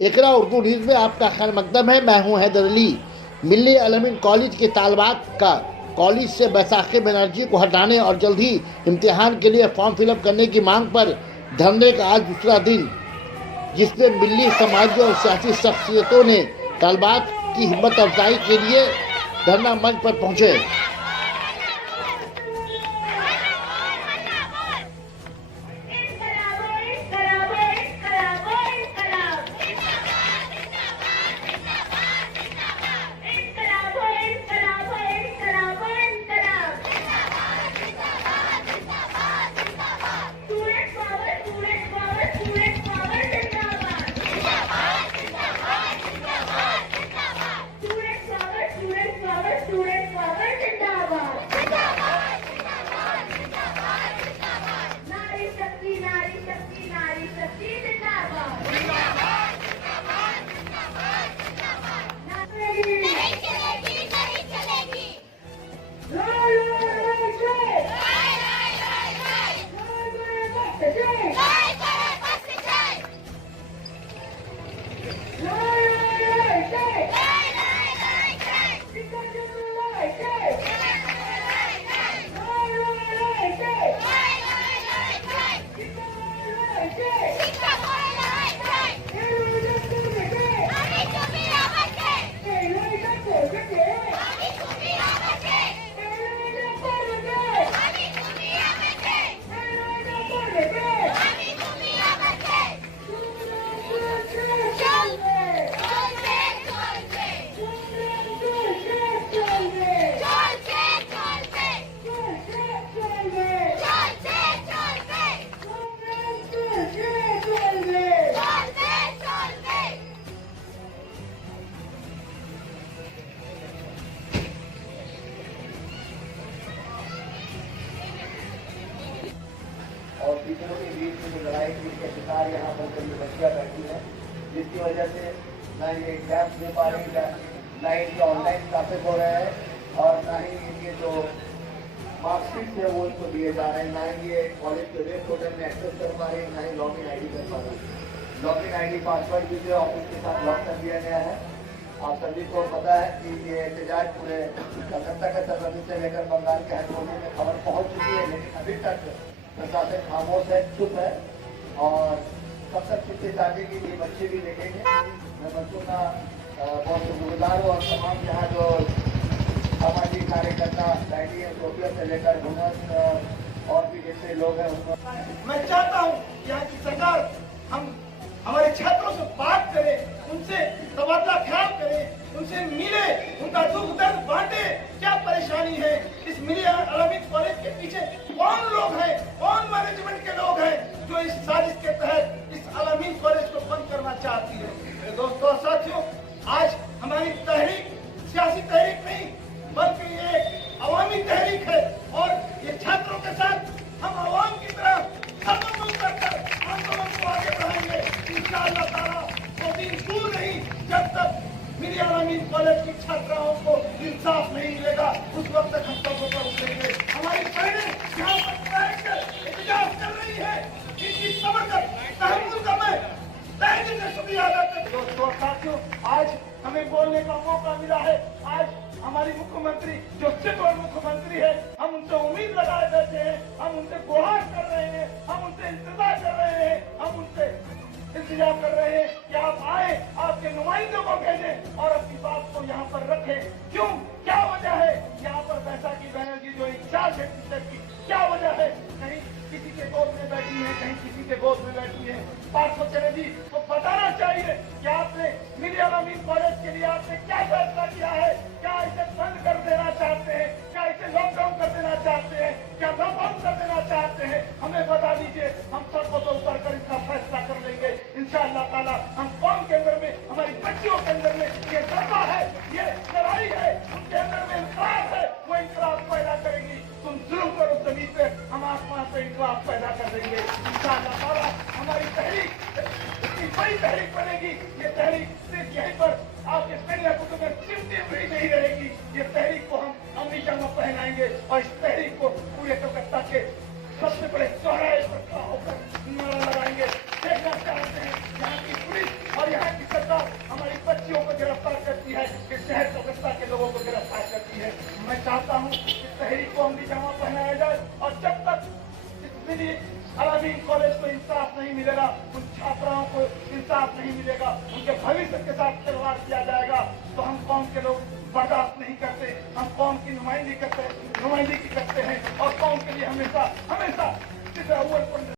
एकरा उर्दू न्यूज़ में आपका खैर मकदम है। मैं हूं हैदर अली। मिल्ली अलमीन कॉलेज के तालबात का कॉलेज से बैसाखी बनर्जी को हटाने और जल्द ही इम्तिहान के लिए फॉर्म फिलअप करने की मांग पर धरने का आज दूसरा दिन, जिसमें मिल्ली समाजी और सियासी शख्सियतों ने तालबात की हिम्मत अफजाई के लिए धरना मंच पर पहुंचे। और टीचरों के बीच में जो लड़ाई के शिकार यहाँ पर कई बच्चियाँ बैठी हैं, जिसकी वजह से ना ये एग्जाम्स दे पा रही है, ना इनके ऑनलाइन क्लासेस हो रहे हैं और ना ही इनके जो मार्कशीट है वो इनको दिए जा रहे हैं, ना ही ये कॉलेज के वेब पोर्टल में एक्सेस कर पा रही है, ना ही लॉगिन ID कर पा रही है। लॉगिन ID पासवर्ड भी जो ऑफिस के साथ लॉक कर दिया गया है। आप सभी को पता है कि ये एहतजाज पूरे कलकत्ता के सरहद से लेकर बंगाल के हर कोने में खबर पहुँच चुकी है, लेकिन अभी तक प्रशासन खामोश है, चुप है और कब तक चिट्ठी डालेगी ये बच्चे भी देखेंगे। मैं बच्चों का बहुत शुक्रगुजार हूँ और तमाम यहाँ जो सामाजिक कार्यकर्ता बैठी है, सोफिया से लेकर हुनर और भी जैसे लोग हैं उनको मैं चाहता हूँ यहाँ की सरकार हम हमारे छात्रों से बात करे, उनसे तबादला ख्याल करे, उनसे मिले, उनका दुख दर्द बांटे। क्या परेशानी है इस मिल्ली अलमीन कॉलेज के पीछे? कौन लोग हैं, कौन मैनेजमेंट के लोग हैं जो इस साजिश के तहत इस अलमीन कॉलेज को बंद करना चाहती है? मेरे दोस्तों और साथियों, आज हमारी तहरीक सियासी तहरीक नहीं बल्कि ये अवामी तहरीक है और ये छात्रों के साथ हम अवाम की तरह आंदोलन करकर आंदोलन को आगे बढ़ाएंगे। इंशाअल्लाह ताला वो दिन दूर नहीं जब तक मिल्ली अलमीन कॉलेज की छात्राओं को इंसाफ नहीं मिलेगा, उस वक्त तक हम सबको पर उठेंगे। हमारी बहनें यहाँ पर बैठकर एहतजाज कर रही है, इनकी सब्र का तहम्मुल का मैं तहे दिल से शुक्रिया अदा करता हूं। दोस्तों साथियों, आज हमें बोलने का मौका मिला है। आज हमारी मुख्यमंत्री जो सिर्फ और मुख्यमंत्री है, हम उनसे उम्मीद लगाए बैठे हैं, हम उनसे गुहार कर रहे हैं, हम उनसे इंतजार कर रहे हैं, हम उनसे इंतजार कर रहे हैं कि आप आए, आपके नुमाइंदों को भेजें और अपनी बात को यहाँ पर रखें। क्यों, क्या वजह है यहाँ पर बैसाखी बनर्जी जो इंचार्ज है टीचर की, क्या वजह है? कहीं किसी के गोद में बैठी है, कहीं किसी के गोद में बैठी है। पार्थ चैटर्जी को बताना चाहिए कि आपने मिल्ली अलमीन कॉलेज के लिए आपने क्या फैसला किया है? क्या इसे बंद कर देना चाहते हैं? क्या इसे लॉकडाउन कर देना चाहते हैं? क्या लॉकडाउन कर देना चाहते हैं? हमें बता दीजिए, हम सबको तो उतर कर इसका फैसला कर लेंगे इंशाअल्लाह ताला। हम कौम के अंदर में, हमारी बच्चियों के अंदर में ये जज्बा है, ये लड़ाई है, उनके अंदर में इंकलाब है, वो इंकलाब पैदा करेगी। तुम जुल्म करो जमीन पे, हम आसमान पे इंकलाब पैदा कर देंगे इंशाअल्लाह ताला। हमारी तहरीक इतनी बड़ी तहरीक बनेगी, ये तहरीक सिर्फ यहीं पर आपके पेड़ कुतुब में चिमटी हुई नहीं रहेगी। ये तहरीक को हम अमरीका में पहनाएंगे और इस तहरीक को पूरे कलकत्ता के सबसे बड़े चौराहे पर खड़ा होकर नारा लगाएंगे। देखना चाहते हैं यहाँ की पुलिस हूँ कि तहरीक को अमली जामा पहनाया जाए और जब तक इस अलामीन कॉलेज को इंसाफ नहीं मिलेगा, उन छात्राओं को इंसाफ नहीं मिलेगा, उनके भविष्य के साथ खिलवाड़ किया जाएगा, तो हम कौम के लोग बर्दाश्त नहीं करते। हम कौम की नुमाइंदगी करते हैं और कौम के लिए हमेशा हमेशा